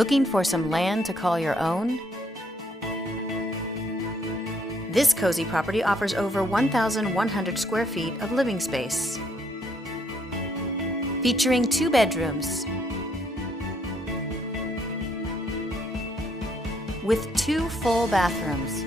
Looking for some land to call your own? This cozy property offers over 1,100 square feet of living space, featuring 2 bedrooms with 2 full bathrooms.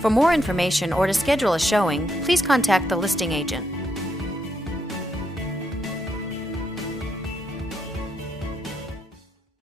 For more information or to schedule a showing, please contact the listing agent.